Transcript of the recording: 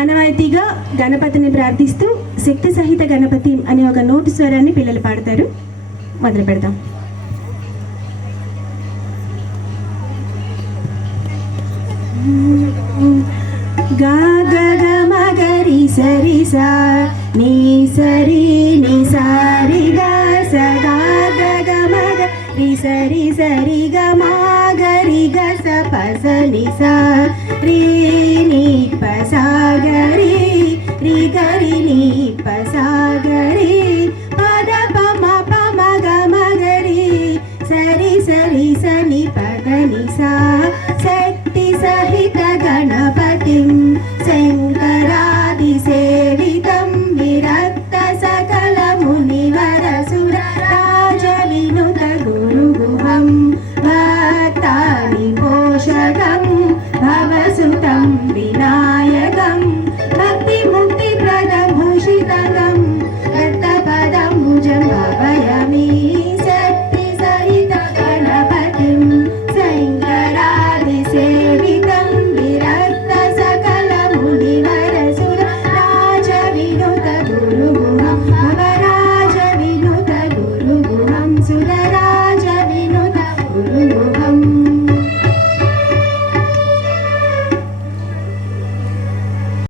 ఆనవాయితీగా గణపతిని ప్రార్థిస్తూ శక్తి సహిత గణపతి అనే ఒక నోటు స్వరాన్ని పిల్లలు పాడతారు. మొదలు పెడదాం. గా గ గ మ గ రి స రి స ని స రి ని స రి గ స గా గ గ మ గ రి స రి గ మ గ రి గ స ప స ని స రి ని ప స గ రి రి గ